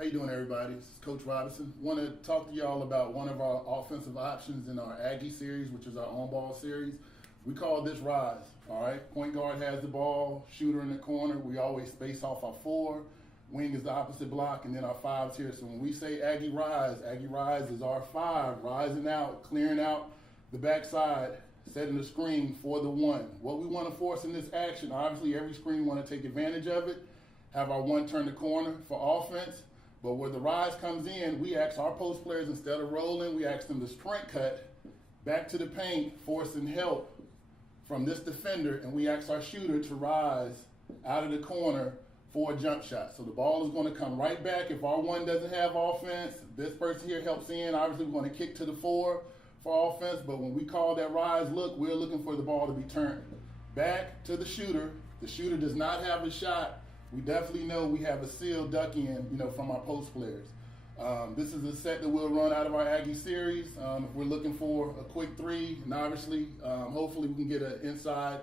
How you doing, everybody? This is Coach Robinson. Want to talk to y'all about one of our offensive options in our Aggie series, which is our on-ball series. We call this rise, all right? Point guard has the ball, shooter in the corner. We always space off our four. Wing is the opposite block, and then our five's here. So when we say Aggie rise is our five, rising out, clearing out the backside, setting the screen for the one. What we want to force in this action, obviously every screen want to take advantage of it, have our one turn the corner for offense. But where the rise comes in, we ask our post players, instead of rolling, we ask them to sprint cut back to the paint, forcing help from this defender, and we ask our shooter to rise out of the corner for a jump shot. So the ball is going to come right back. If our one doesn't have offense, this person here helps in. Obviously, we're going to kick to the four for offense, but when we call that rise look, we're looking for the ball to be turned back to the shooter. The shooter does not have a shot. We definitely know we have a sealed duck in, from our post players. This is a set that we'll run out of our Aggie series. If we're looking for a quick three, and obviously, hopefully we can get an inside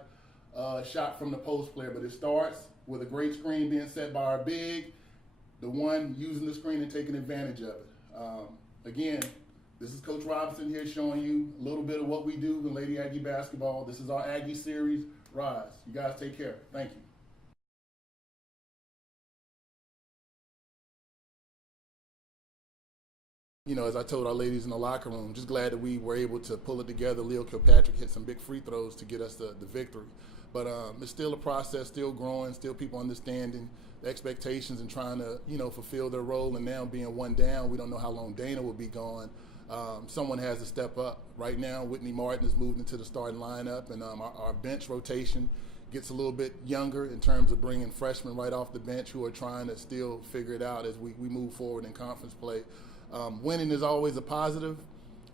shot from the post player. But it starts with a great screen being set by our big, the one using the screen and taking advantage of it. Again, this is Coach Robinson here showing you a little bit of what we do in Lady Aggie basketball. This is our Aggie series, Rise. You guys take care. Thank you. As I told our ladies in the locker room, just glad that we were able to pull it together. Leo Kilpatrick hit some big free throws to get us the victory. But it's still a process, still growing, still people understanding the expectations and trying to, fulfill their role. And now being one down, we don't know how long Dana will be gone. Someone has to step up. Right now, Whitney Martin has moved into the starting lineup, and our bench rotation gets a little bit younger in terms of bringing freshmen right off the bench who are trying to still figure it out as we move forward in conference play. Winning is always a positive.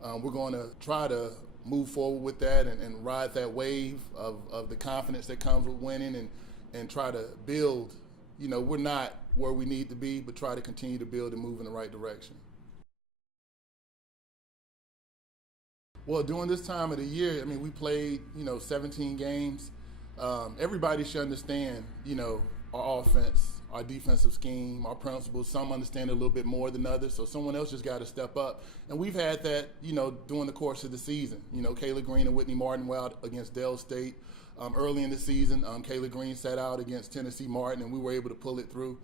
We're going to try to move forward with that and ride that wave of the confidence that comes with winning and try to build. We're not where we need to be, but try to continue to build and move in the right direction. Well, during this time of the year, we played, 17 games. Everybody should understand, our offense, our defensive scheme, our principles. Some understand it a little bit more than others, so someone else just got to step up. And we've had that, during the course of the season. Kayla Green and Whitney Martin were out against Dell State early in the season. Kayla Green sat out against Tennessee Martin, and we were able to pull it through.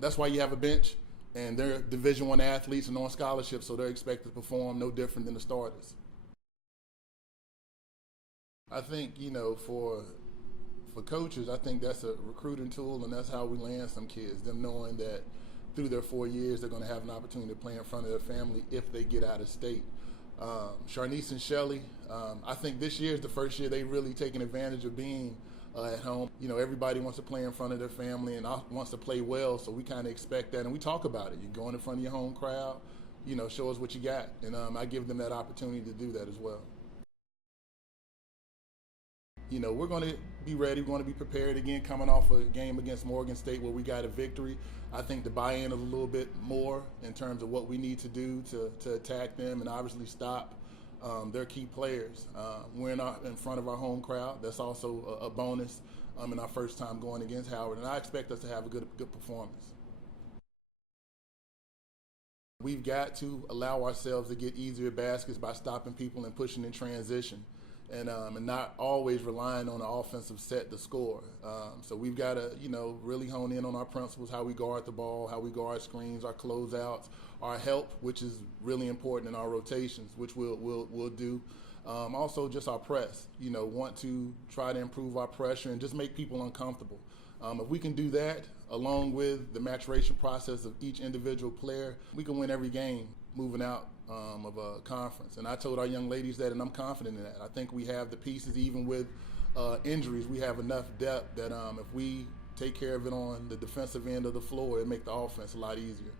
That's why you have a bench, and they're Division I athletes and on scholarship, so they're expected to perform no different than the starters. I think, for coaches, I think that's a recruiting tool, and that's how we land some kids, them knowing that through their 4 years they're going to have an opportunity to play in front of their family if they get out of state. Sharnice and Shelly, I think this year is the first year they've really taken advantage of being at home. Everybody wants to play in front of their family and wants to play well, so we kind of expect that, and we talk about it. You go in front of your home crowd, show us what you got, and I give them that opportunity to do that as well. We're going to be ready. We're going to be prepared again, coming off a game against Morgan State where we got a victory. I think the buy-in is a little bit more in terms of what we need to do to attack them and obviously stop their key players. We're in front of our home crowd. That's also a bonus in our first time going against Howard, and I expect us to have a good performance. We've got to allow ourselves to get easier baskets by stopping people and pushing in transition. And not always relying on the offensive set to score. So we've got to, really hone in on our principles, how we guard the ball, how we guard screens, our closeouts, our help, which is really important in our rotations, which we'll do. Also just our press, want to try to improve our pressure and just make people uncomfortable. If we can do that, along with the maturation process of each individual player, we can win every game moving out of a conference. And I told our young ladies that, and I'm confident in that. I think we have the pieces, even with injuries, we have enough depth that if we take care of it on the defensive end of the floor, it'll make the offense a lot easier.